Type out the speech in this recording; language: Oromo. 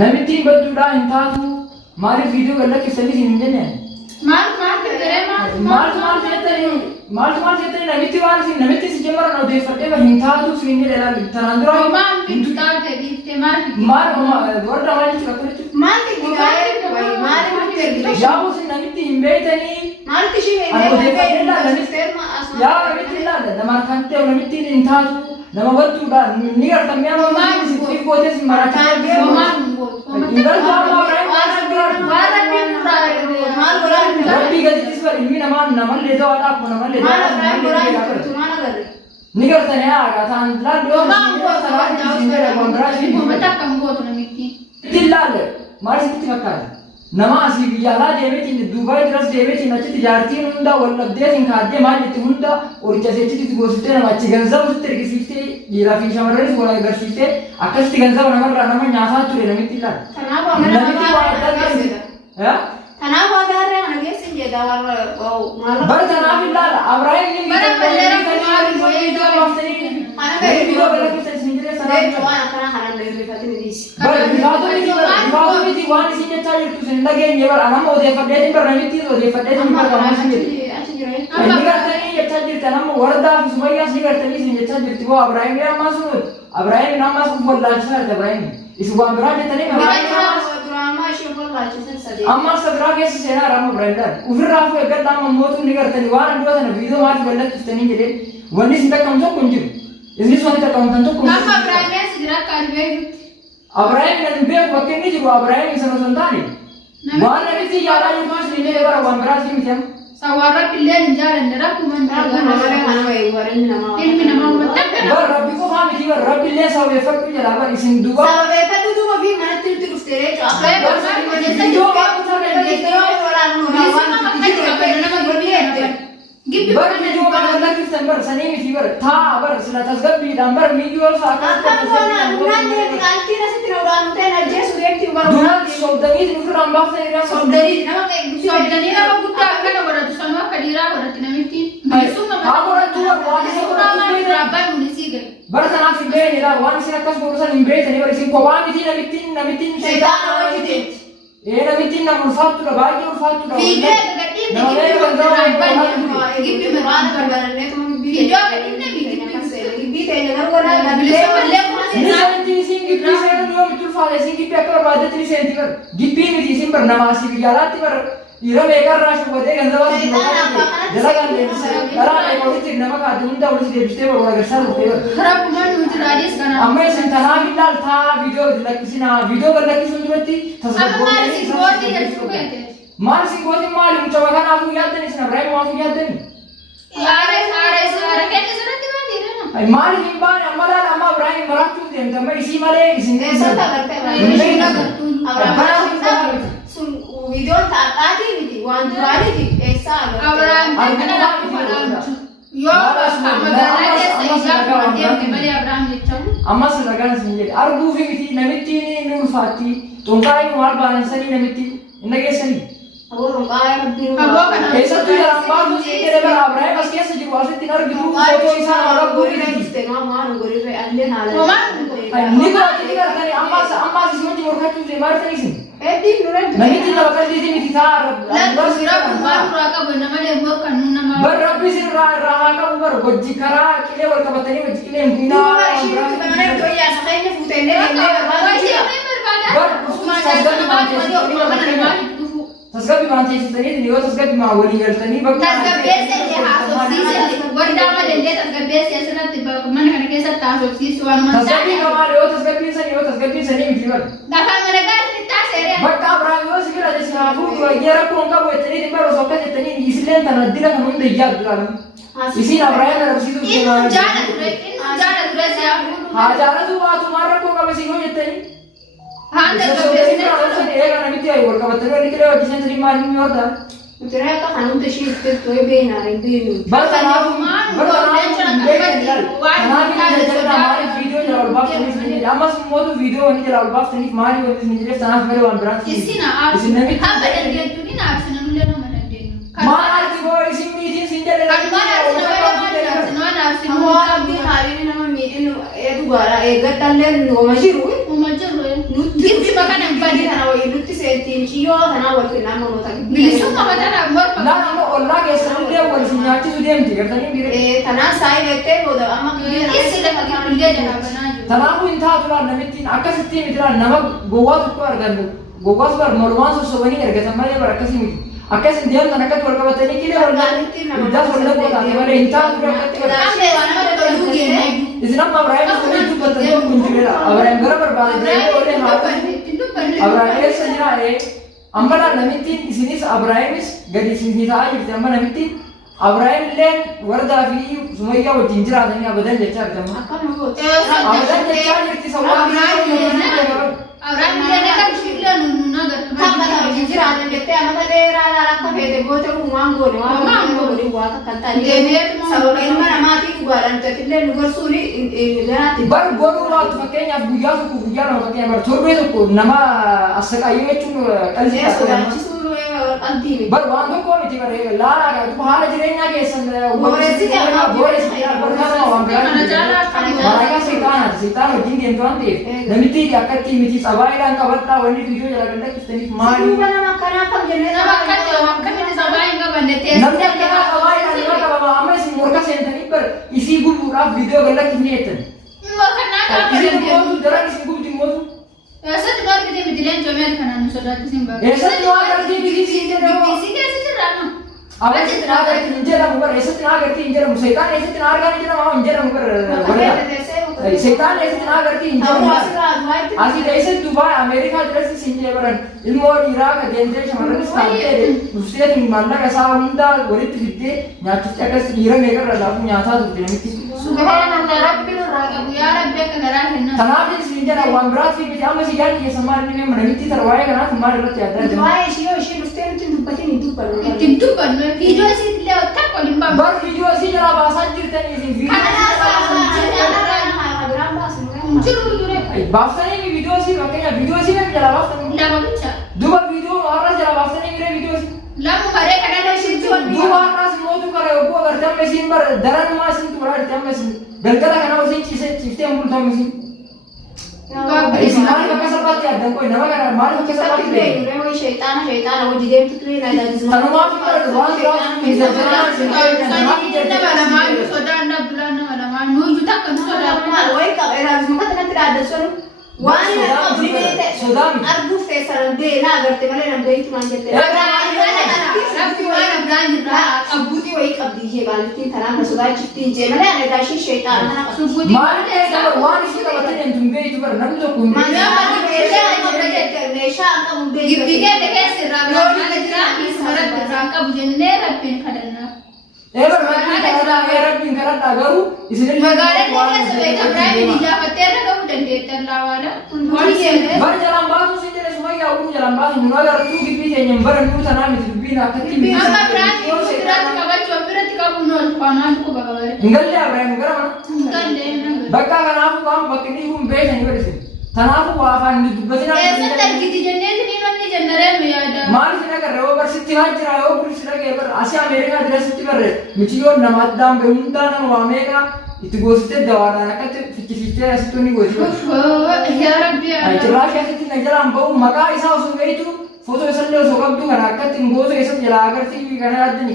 Namitti badduudha hin taatu maaliif viidiyoo gallakkeessanii hin jenne? Maal jettanii namitti waan isin namitti si jemmaran odeeffadhee hin taatu siin jedhe laal tanaan dura maal warra maal jechuudha akkamitti yaa'u isin namitti hin beeytanii odeeffadhee yaa namitti ilaalla nama kan ta'e namitti hin taatu nama badduudha ni gartamee amma siif gootee si Rabbi gadis bar ilmi nama le dawa da ko nama le dawa ni gartane aga tan la do tilal mari sitti fakkaata nama asii biyyaala deemeetiin Dubai dras deemeetiin achi tijaartiin hunda wal dhabdeetiin kaaddee maal itti hunda oricha seechitti goosiftee nama achi ganzaba sitti ergisiiftee dhiiraa fi shamarranis wal agarsiiftee akkasitti ganzaba namarraa nama nyaataa ture namitti ilaala. Namitti waan adda addaa Kanaaf agarree ana geessin jedha warra bara kanaaf ilaala Abrahaam ni Bifaatonni waan isin jechaa jirtu isin dhageenye bara nama odeeffadheetiin bara namitti odeeffadheetiin bara kamaas jedhe inni gartanii jechaa jirti nama wardaa fi sumayyaas ni gartanii isin jechaa jirti boo Abrahaam ammaa sun Abrahaam ammaas kun wallaalchisaa jirti Abrahaam isin waan biraa jettanii amma sabira keessa seenaa rama Abrahaam ofirraa fu eeggadhaa mammootu ni gartanii waan addoo sana viidiyoo maaliif gallakkiftanii jedhee wanni isin takkamu tokko hin jiru isnis wanni takkamutan tokko Abrahaam nan beeku bakka inni jiru Abrahaam isa osoo hin taane waan namitti yaalaa jirtu isin illee bara waan biraa isin miti amma Sawara pilih jalan rakuman ilmi nama bar rabbi ko fahmi ti bar rabbi le sawe fakku jala bar isin duwa sawe fakku duwa fi mana tilti kustere jo bar video mana lagi sambar sani mi bar tha bar sila tasgabbi dambar video sa nanti nasi tidak orang teh aja sudah ti bar dunan sobdani itu rambah saya sobdani nama kayak sobdani nama buta kan orang tu sama kadira orang tu namiti aku orang tua raban munisi ke bar sana simbe ni lah wan sila kas borusan imbe tani bar isin ko wan namitin setan awak itu namitin na murfatu la bayi murfatu la video Mari sih gua mali mencoba kan aku lihat nih sebenarnya mau aku lihat nih. Sare kan sudah di mana nih? Ay mali himban amala nama Ibrahim meraktu dia tambah isi male isi Esa tak kerja. Abraham sun video tak tadi ni wan hari ni esa. Abraham kan aku malam. Yo magana saya dia kembali Abraham itu. Amma selagan sendiri. Arbu fiti namiti ni nur fati. Tungkai mal balansani namiti. Indah kesani. Aku kan Esa tu jalan baru sih kita berabrak. Pas kita sejauh asyik tinar gitu. Foto isa orang gurih ni. Ni kalau jadi kan tadi amma sih semua cuma berkat tu zemar tadi sih. Namiti nak bakal jadi ni titar. Berrapi sih rahaka ber bojikara kile berkabatani bojikile bina. Tasgabbi bantai sitani ni yo tasgabbi ma wali galtani bakka tasgabbi se ya asofsi warda ma dende tasgabbi se sana tiba man kana ke sa tasofsi suwan man tasgabbi ma yo tasgabbi sani mi tiba dafa mana ga ta sere bakka abraham yo sikira de safu yo yera ko nga wo tani de baro sokka de tani islen tan dila kan unde ya dulan isi abraham na rasidu jana ture ya ha jana tu wa tumara ko ka besi ho jetani हाँ तो बेसिक है ना नमिति I work बता रहे निकले और किसी तरीके मालूम नहीं होता तेरा का खानों तो शीट पे तो ये ना रे भी बस ना हमारे वीडियो जलाल बाप से नहीं जामा मोदो वीडियो नहीं जलाल बाप से नहीं मारी और नहीं जले सना मेरे वन ब्रांच इसी ना आप नमिति हाँ बदल दिया तू नहीं ना आप सुन ले ना मन दे मार की वो इसी मीठी सिंजर ना अभी हाली ने ना मेरे नो ये दोबारा एक गट्टा ले नो मशीरू वो मजर लो गिफ्ट बका ना Muciyyoo kanaa wal finnaa moonota. Bilisummaa mataa morma. Naan amma ollaa keessanillee wal si nyaachisu deemti gartanii bire. Tanaan saayii beektee booda amma Keessi lafa gidduullee jalaa banaa jiru. Kanaafuu hin taatu laal namittiin akkasittiin mitilaan nama gowwaa tokko argannu gowwaa tokko malumaan sossobanii ergatan malee bara akkasii miti. Akkasin deemtan akkatti wal qabatanii qilee wal qabatanii iddaa wal qabatanii malee hin taatu dura akkatti isin amma Abrahaam kun dubbatanii kun jireera. Abrahaam gara barbaade deemee olee haa Abrahaam eessa jira amma laal namittiin isinis Abrahaamis gadi isin ta'aa jirti amma namittiin Abrahaam illee wardaa fi Sumayyaa wajjin jiraatanii abadan jechaa argamu. Abadan jechaa jirti sawwaa Abrahaam illee akka bishillee nunnaa gartuu. Taphata wajjin jiraatan jettee amata dheeraa akka feete goota uumaan goone waan goone waa kan ta'e. Sababa ilma namaatii dhugaadhaan jettee nu gorsuun garaatti. Bar godhuu laatu fakkeenyaaf guyyaa tokko guyyaa lama fakkeenyaaf bar torbee tokko nama assaqaayyoo jechuun qalbii sodaachisuu qalbii. Bar waan tokko miti bare laalaa haala jireenyaa keessan Booressi waan biraa seetaan wajjin deemtu waan ta'eef namitti akkatti miti sabaayidhaan qabadhaa wanni viidiyoo jala gallachiftaniif maali? Suuba nama akkanaa kam jennee Nama akkamitti sabaa hin qabanne namni akkanaa sabaayidhaan nama qabama amma isin morka seentanii bar isii gurguudhaaf viidiyoo gallachifni jettan. Morkannaa qabu Isin mootu daran isin gubdi mootu. Eessatti margitee miti leen joomeet kanaan nu sodaachisin baga. Eessatti waan argii bisiisii jedhamu. Bisiisii keessa jirra nu. Eessatti naa agartii hin jedhamu bar eessatti naa agartii hin jedhamu seetaan eessatti naa argaa hin jedhamu hin jedhamu bar seetaan eessatti naa agartii hin jedhamu. Asii keessatti Dubaay Ameerikaa duratti isin jee baran ilmoo dhiiraa ka deemtee shamarranis taatee dhufteetiin maallaqa isaa hundaa walitti fiddee nyaachisti akkas dhiira meeqarra laafuu nyaataa turte namitti. Subhanallah rabbi nurraa qabu yaa rabbi akka garaa kennan. Kanaaf isin jedha waan biraatti miti amma si yaadni keessa maal inni nama namitti tarwaa'ee kanaaf maal irratti yaaddaa jira. Waa'ee ishee dhuftee nuti dubbatiin hin dubbannu. Ittiin dubbannu viidiyoo isiitti illee takka waliin baafnu. Bar viidiyoo isii jalaa baasaa jirtanii isin Jiru jure. baaftanii viidiyoo isii fakkeenyaaf viidiyoo isii namni jalaa baaftanii. Lama bicha. Duba viidiyoo har'as jalaa baaftanii miree viidiyoo isii. Lamu baree kadhadha ishiitti waliin. Duba har'as mootu kara yogguu agartee amma isiin bar daranumaa isin turaa jirti amma isin galgala kana isin ciiftee mul'atamu isin. Isin maaliif akka salphaatti yaaddan qoy nama kana maaliif akka salphaatti beeku. Shayxaana hojii deemtu ture na ilaalisuun. Kanumaaf bara waan biraatu hin jajjanaa isin Nama lamaan nu sodaan Abdulaan nama lamaan nu iyyuu takka nu sodaatu. Wayi qaba ilaalisuun kan kanatti dhaaddachuun waan inni qabu ni beekte arguuf keessan deena agarte malee namdooyitti maal jettee. Rabbi waan Abdulaan jirraa Abbuutii wayii qabdi ishee baalittiin tanaan na sodaachiftiin jee malee ana gaashii shayxaana kana qabu. Subbuutii maaliif eessa waan isin qabattee deemtu hin beektu bara namni tokko hin meeshaa qabu gibbii keessa keessa irraa biraan jiraa maratti irraa qabu jennee rabbiin kadhannaa. Eber rabbiin kadhadhaa garuu isin Magaalaa keessa beekaa Ibraahim ijaafattee irra gahuu dandeetta lawaadha. bara jalaan baasuu isin jedhe Sumayyaa uruu jalaan baasuu nu agartuu gibbii keenya hin barannuu tanaa miti dubbiin akkatti miti. Amma biratti qabachuu biratti qabuun oolu faanaan quba qabare. Hin galle Abrahaam gara mana. Hin galle. Bakka kanaafuu waan bakki inni kun beekanii godhisin. Kanaafuu waa afaan inni dubbatinaa. Eessatti argiti jennee ni wanni jennareen nu yaada. Maaliif hin agarre yoo barsiitti haa jira yoo bulisi dhagee bara asii Ameerikaa dirasitti barre michiyyoon nama addaan gahu hundaa nama waa meeqa itti goositee dawaadhaan akkatti fichisiistee asitti inni goosifatu. Yaa Rabbi yaa. Cirraashii asitti na jalaan bahu maqaa isaa osoo beektu footoo isallee osoo qabdu kana akkatti hin gootu keessatti jalaa agarsiisu kana yaaddani.